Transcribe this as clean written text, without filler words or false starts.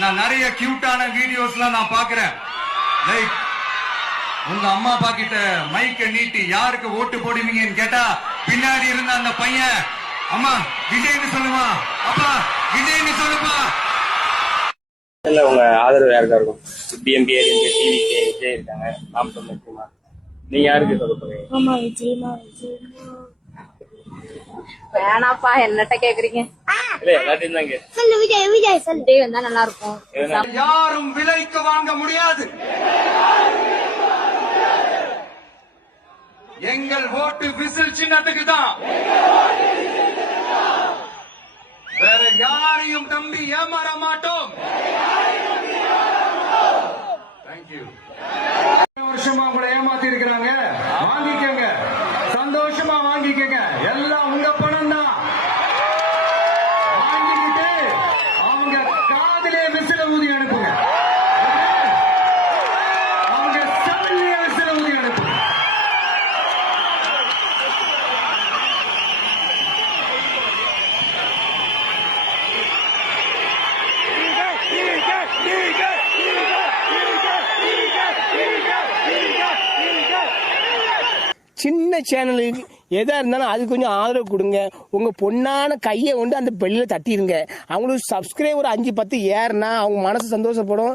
நான் நிறைய கியூட்டான வீடியோஸ்லாம் நான் பாக்குறேன். லைக் உங்க அம்மா அப்பா கிட்ட மைக்க நீட்டி யாருக்கு ஓட்டு போடுவீங்கன்னு கேட்டா பின்னாடி இருந்த அந்த பையன் அம்மா விஜய்னு சொல்லுமா, அப்பா விஜய்னு சொல்லுமா. இல்ல உங்க ஆதரவு யாருக்கா இருக்கும்? டிஎம்கே, டிவிகே, விஜய் இருக்காங்க, நாம் தமிழர் சீமா. நீங்க யாருக்கு சொல்ல போறீங்க? ஆமா விஜய்மா. வேணாப்பா, என்னட்ட கேக்குறீங்க? இல்ல எல்லாத்தையும் தான் கேட்க. சொல்லு விஜய், விஜய் சொல்லு. விஜய் வந்தா நல்லா இருக்கும். யாரும் விலைக்கு வாங்க முடியாது. எங்கள் ஓட்டு விசில் சின்னத்துக்கு தான். வேற யாரையும் நம்பி ஏமாற மாட்டோம். தேங்க்யூ. வருஷமா உங்களை ஏமாத்தி இருக்கிறாங்க, வாங்கிக்கங்க, சந்தோஷமா வாங்கிக்கங்க. எல்லாம் உங்க பணம் தான். வாங்கிக்கிட்டு அவங்க காதிலே விசில ஊதி அனுப்புங்க. அவங்க செவன்லயே விசில ஊதி அனுப்புங்க. சின்ன சேனலுக்கு எதா இருந்தாலும் அது கொஞ்சம் ஆதரவு கொடுங்க. உங்க பொண்ணான கையை கொண்டு அந்த பெல்லில் தட்டிடுங்க. அவங்களுக்கு சப்ஸ்கிரைபர் 5-10 ஏறுனா அவங்க மனசு சந்தோஷப்படும்.